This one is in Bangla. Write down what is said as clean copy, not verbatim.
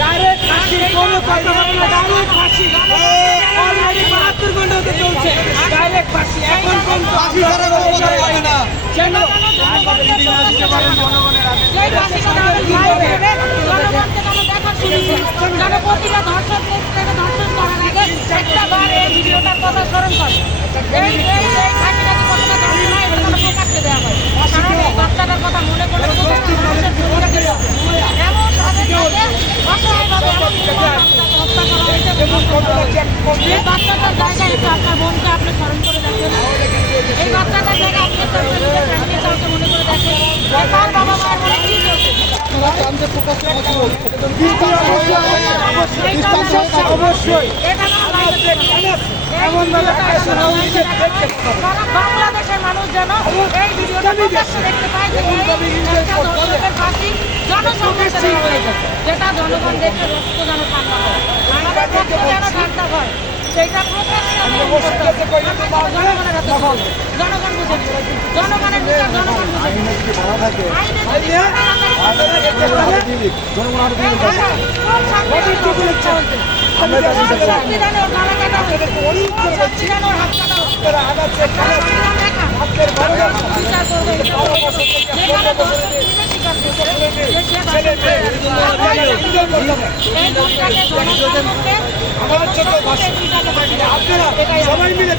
ডাইরেক্ট ফাঁসির কোনো কথা হবে না, ডাইরেক্ট ফাঁসি। অলরেডি 72 ঘন্টা হতে চলছে, ডাইরেক্ট ফাঁসি। এখন কোন ফাঁসি ছাড়া কোনো কথা হবে না। কেন জনগণকে দেখা শুরু যেন প্রতিটা ধর্ষণ থেকে ধর্ষণ করার আগে একটা বার এই ভিডিওটার কথা স্মরণ করে এই ফাঁসিটাকে কতটা যন্ত্রণা এটা কোনো প্রকাশ্যে দেওয়া হয়। কারণ এই বাচ্চাটার কথা মনে করে প্রত্যেকটা মানুষের জীবনটাকে এমন ভাবে অসহায়ভাবে এমন হত্যা করা হয়েছে। এই বাচ্চাটার জায়গায় এসে আপনার বোনকে আপনি স্মরণ করে দেখেন, এই বাচ্চাটার জায়গায় আপনি একটা নিজের ফ্যামিলি কাউকে মনে করে দেখেন যে তার বাবা মায়ের মনে কি চলছে। বাংলাদেশের মানুষ যেন এই ভিডিওটা দেখতে পায় যে ফাঁসি জনসংঘর্ষে দেওয়া হয়েছে, যেটা জনগণ দেখে রক্ত যেন ঠান্ডা হয়, আমাদের রক্ত যেন ঠান্ডা হয়। সেইটা জনগণের হাতে জনগণ বুঝে জনগণের বিচার জনগণ বুঝে সবাই মিলে